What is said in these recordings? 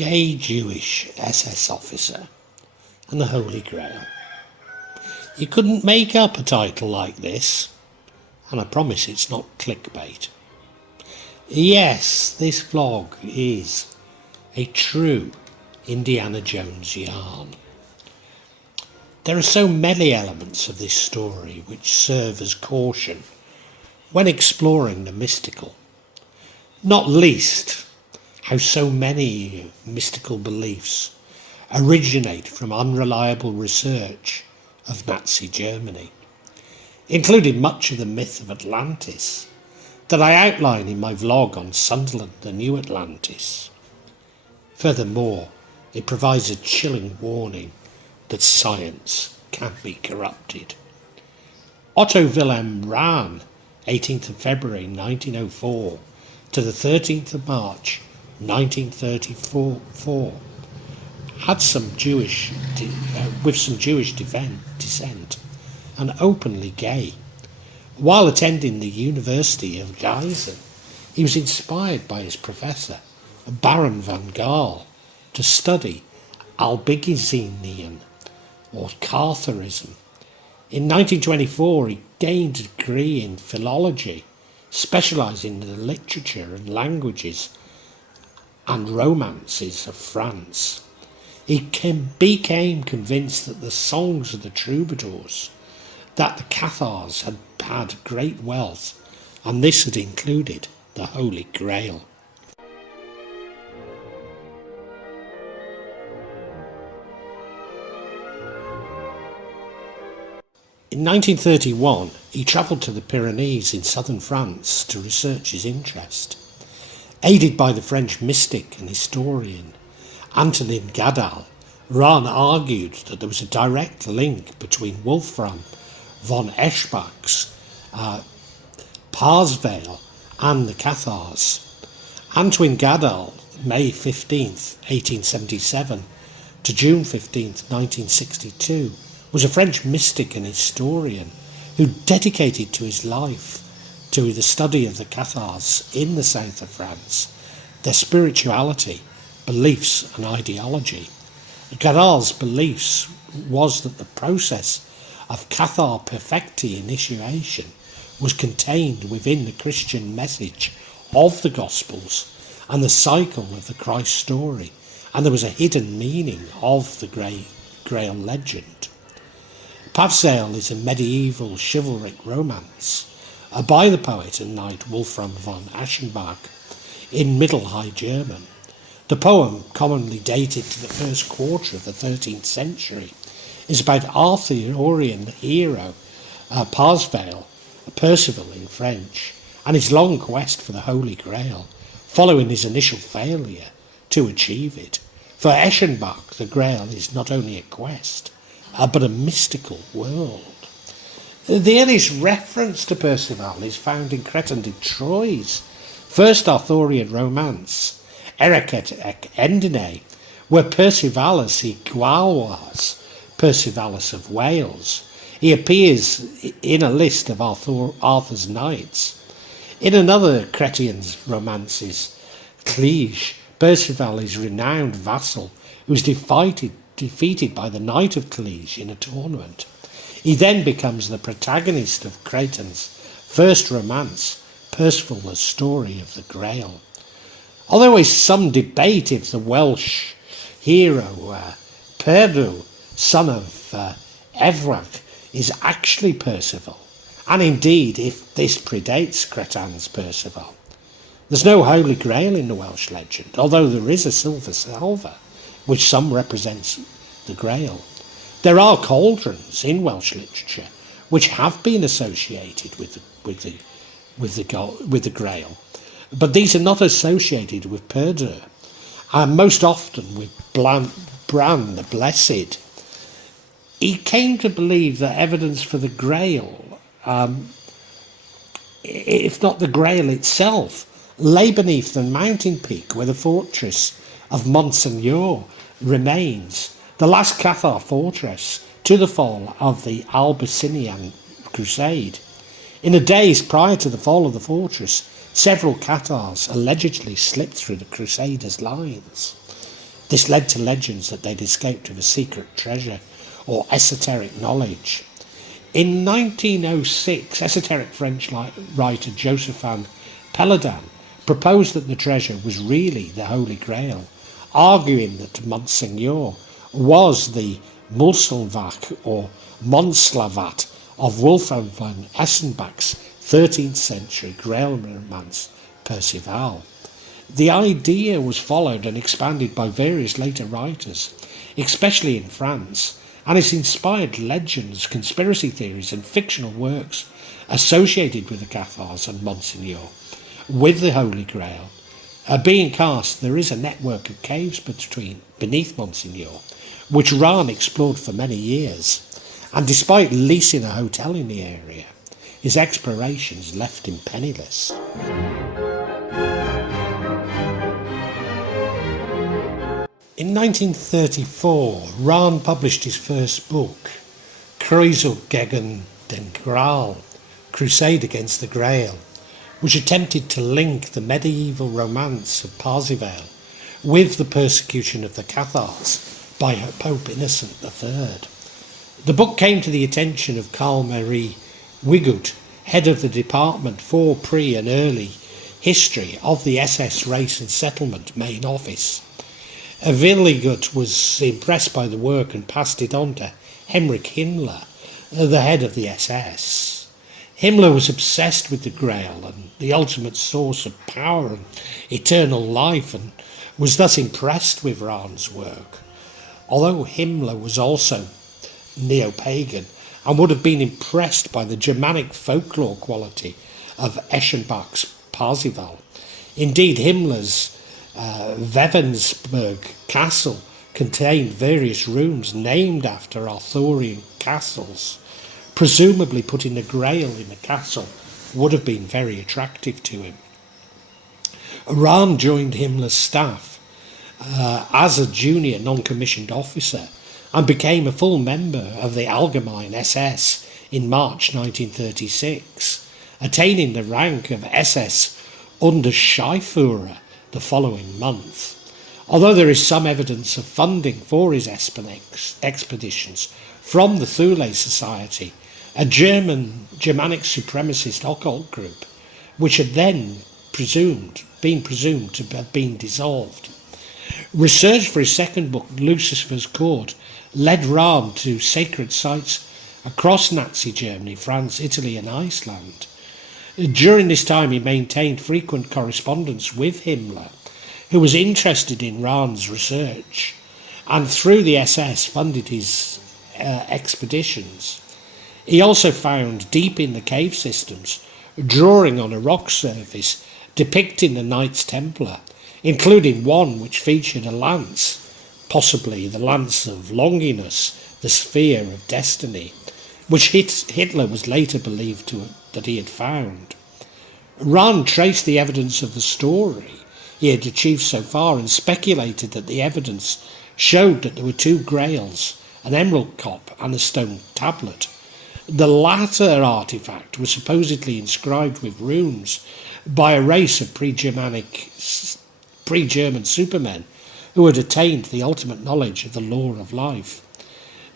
gay Jewish SS officer and the Holy Grail. You couldn't make up a title like this, and I promise it's not clickbait. Yes, this vlog is a true Indiana Jones yarn. There are so many elements of this story which serve as caution when exploring the mystical, not least how so many mystical beliefs originate from unreliable research of Nazi Germany, including much of the myth of Atlantis that I outline in my vlog on Sunderland, the New Atlantis. Furthermore, it provides a chilling warning that science can be corrupted. Otto Wilhelm Rahn, 18th of February 1904 to the 13th of March 1934, had some Jewish descent and openly gay. While attending the University of Giessen, he was inspired by his professor, Baron von Gall, to study Albigensian or Catharism. In 1924, he gained a degree in philology, specialising in the literature and languages and romances of France. He became convinced that the songs of the Troubadours, that the Cathars had had great wealth, and this had included the Holy Grail. In 1931, he travelled to the Pyrenees in southern France to research his interest. Aided by the French mystic and historian Antonin Gall, Rahn argued that there was a direct link between Wolfram von Eschbach's Parzival and the Cathars. Antoine Gall, May 15th, 1877 to June 15th, 1962, was a French mystic and historian who dedicated to his life to the study of the Cathars in the south of France, their spirituality, beliefs and ideology. Gall's beliefs was that the process of Cathar perfecti initiation was contained within the Christian message of the Gospels and the cycle of the Christ story, and there was a hidden meaning of the Grail legend. Parzival is a medieval chivalric romance by the poet and knight Wolfram von Eschbach in Middle High German. The poem, commonly dated to the first quarter of the 13th century, is about Arthurian hero Parzival in French, and his long quest for the Holy Grail, following his initial failure to achieve it. For Eschbach, the Grail is not only a quest, but a mystical world. The earliest reference to Parzival is found in Creton de Troyes' first Arthurian romance, Ereket ek Endine, where Percivalus Igualas, Percivalus of Wales. He appears in a list of Arthur's knights. In another Cretan's romances, Clige, Percival is renowned vassal who is defeated by the Knight of Clige in a tournament. He then becomes the protagonist of Cretan's first romance, Percival, the Story of the Grail. Although there is some debate if the Welsh hero Perdu, son of Evrac, is actually Percival, and indeed if this predates Cretan's Percival. There's no Holy Grail in the Welsh legend, although there is a silver salver, which some represents the Grail. There are cauldrons in Welsh literature which have been associated with the Grail, but these are not associated with Perdur, and most often with Bran the Blessed. He came to believe that evidence for the Grail, if not the Grail itself, lay beneath the mountain peak where the fortress of Monseigneur remains, the last Cathar fortress to the fall of the Albigensian Crusade. In the days prior to the fall of the fortress, several Cathars allegedly slipped through the Crusaders' lines. This led to legends that they'd escaped with a secret treasure or esoteric knowledge. In 1906, esoteric French writer Josephine Pelledan proposed that the treasure was really the Holy Grail, arguing that Monseigneur was the Mulselwach or Monslavat of Wolfram von Essenbach's 13th century Grail romance Parzival. The idea was followed and expanded by various later writers, especially in France, and it's inspired legends, conspiracy theories and fictional works associated with the Cathars and Monseigneur. With the Holy Grail being cast, there is a network of caves beneath Monseigneur, which Rahn explored for many years, and despite leasing a hotel in the area, his explorations left him penniless. In 1934, Rahn published his first book, Kreuzzug gegen den Gral, Crusade Against the Grail, which attempted to link the medieval romance of Parzival with the persecution of the Cathars by Pope Innocent III. The book came to the attention of Karl Maria Wiligut, head of the Department for Pre- and Early History of the SS Race and Settlement Main Office. Wiligut was impressed by the work and passed it on to Heinrich Himmler, the head of the SS. Himmler was obsessed with the Grail and the ultimate source of power and eternal life, and was thus impressed with Rahn's work. Although Himmler was also neo-pagan and would have been impressed by the Germanic folklore quality of Eschenbach's Parzival. Indeed, Himmler's Wewensburg castle contained various rooms named after Arthurian castles. Presumably putting the Grail in the castle would have been very attractive to him. Rahn joined Himmler's staff as a junior non-commissioned officer and became a full member of the Allgemeine SS in March 1936, attaining the rank of SS Unterscharführer the following month. Although there is some evidence of funding for his expeditions from the Thule Society, a Germanic supremacist occult group, which had then been presumed to have been dissolved. Research for his second book, Lucifer's Court, led Rahn to sacred sites across Nazi Germany, France, Italy and Iceland. During this time he maintained frequent correspondence with Himmler, who was interested in Rahn's research, and through the SS funded his expeditions. He also found deep in the cave systems, drawing on a rock surface depicting the Knights Templar, including one which featured a lance, possibly the lance of Longinus, the sphere of destiny, which Hitler was later believed that he had found. Rahn traced the evidence of the story he had achieved so far and speculated that the evidence showed that there were two grails, an emerald cup and a stone tablet. The latter artifact was supposedly inscribed with runes by a race of pre-German supermen who had attained the ultimate knowledge of the law of life.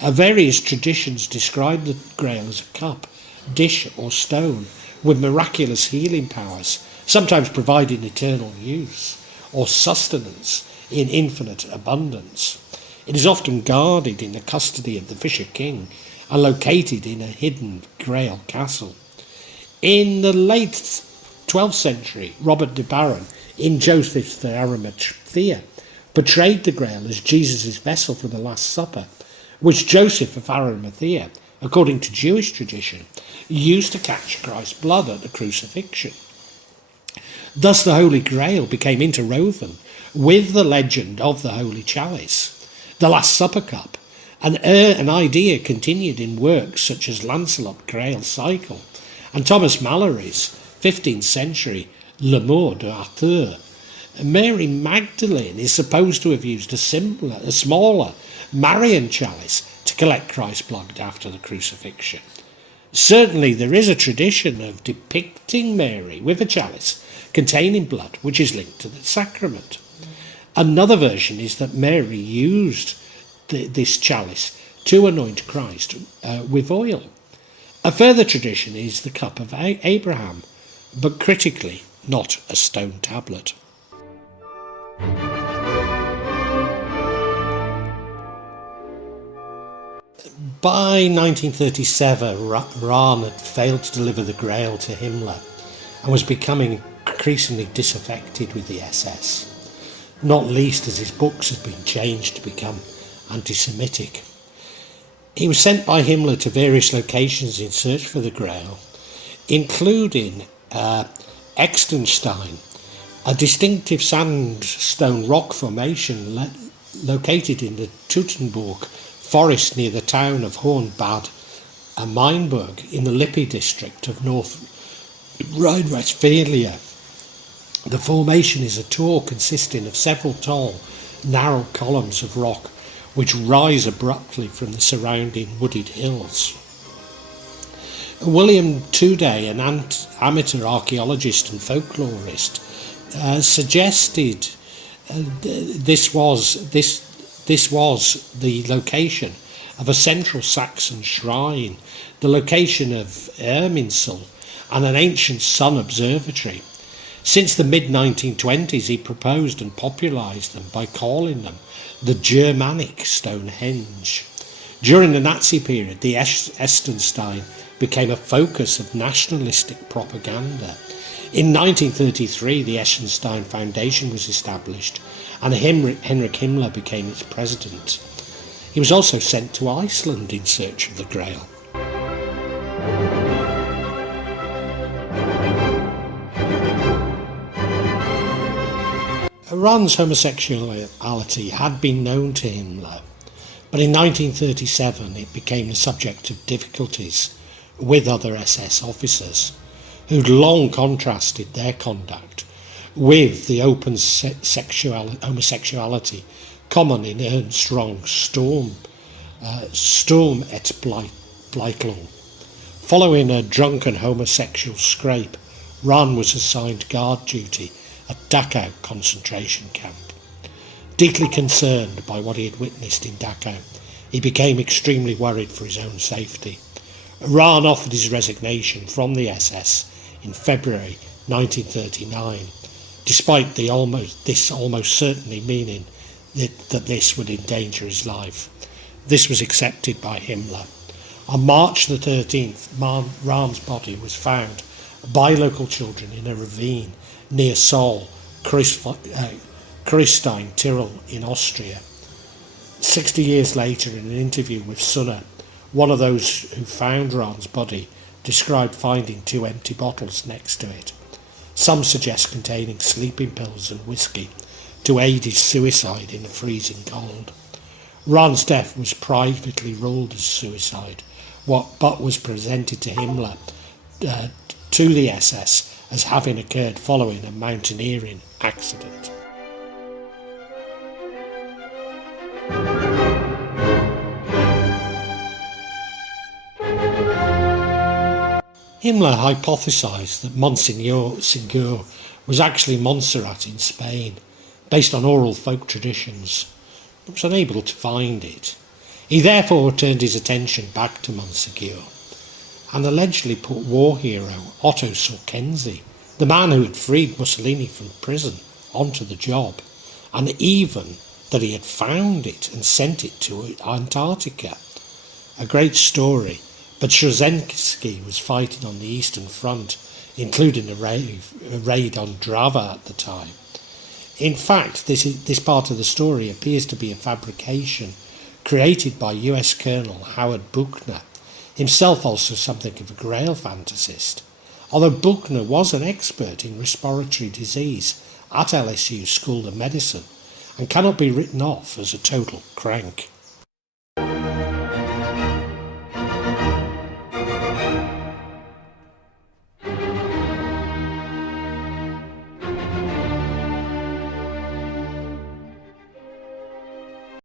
Various traditions describe the Grail as a cup, dish or stone with miraculous healing powers, sometimes providing eternal use or sustenance in infinite abundance. It is often guarded in the custody of the Fisher King and located in a hidden Grail castle. In the late 12th century, Robert de Baron, in Joseph the Arimathea, portrayed the Grail as Jesus' vessel for the Last Supper, which Joseph of Arimathea, according to Jewish tradition, used to catch Christ's blood at the crucifixion. Thus the Holy Grail became interwoven with the legend of the Holy Chalice, the Last Supper cup. An idea continued in works such as Lancelot Grail Cycle and Thomas Mallory's 15th century L'Amour d'Arthur. Mary Magdalene is supposed to have used a smaller Marian chalice to collect Christ's blood after the crucifixion. Certainly there is a tradition of depicting Mary with a chalice containing blood which is linked to the sacrament. Another version is that Mary used this chalice to anoint Christ with oil. A further tradition is the cup of Abraham, but critically not a stone tablet. By 1937, Rahn had failed to deliver the Grail to Himmler and was becoming increasingly disaffected with the SS, not least as his books had been changed to become anti-Semitic. He was sent by Himmler to various locations in search for the Grail, including Extenstein, a distinctive sandstone rock formation located in the Teutoburg forest near the town of Hornbad and Mainburg in the Lippe district of North Rhine-Westphalia. The formation is a tor consisting of several tall, narrow columns of rock which rise abruptly from the surrounding wooded hills. William Tuday, an amateur archaeologist and folklorist, suggested this was the location of a central Saxon shrine, the location of Irminsul, and an ancient sun observatory. Since the mid-1920s, he proposed and popularised them by calling them the Germanic Stonehenge. During the Nazi period, the Estenstein became a focus of nationalistic propaganda. In 1933, the Estenstein Foundation was established, and Heinrich Himmler became its president. He was also sent to Iceland in search of the Grail. Rahn's homosexuality had been known to Himmler, but in 1937 it became the subject of difficulties with other SS officers, who'd long contrasted their conduct with the open homosexuality common in Ernst Röng's Sturm et Bleiklung. Following a drunken homosexual scrape, Rahn was assigned guard duty at Dachau concentration camp. Deeply concerned by what he had witnessed in Dachau, he became extremely worried for his own safety. Rahn offered his resignation from the SS in February 1939, despite this almost certainly meaning that this would endanger his life. This was accepted by Himmler. On March the 13th, Rahn's body was found by local children in a ravine near Sol, Kristein, Tyrol in Austria. 60 years later, in an interview with Sunna, one of those who found Rahn's body described finding 2 empty bottles next to it. Some suggest containing sleeping pills and whiskey to aid his suicide in the freezing cold. Rahn's death was privately ruled as suicide, but was presented to Himmler to the SS as having occurred following a mountaineering accident. Himmler hypothesised that Monsignor was actually Montserrat in Spain, based on oral folk traditions, but was unable to find it. He therefore turned his attention back to Monsignor and allegedly put war hero Otto Wilhelm, the man who had freed Mussolini from prison, onto the job, and even that he had found it and sent it to Antarctica. A great story, but Kreuzzug was fighting on the Eastern Front, including a raid on Drava at the time. In fact, this part of the story appears to be a fabrication created by US Colonel Howard Buchner, himself also something of a Grail fantasist, although Buchner was an expert in respiratory disease at LSU School of Medicine and cannot be written off as a total crank.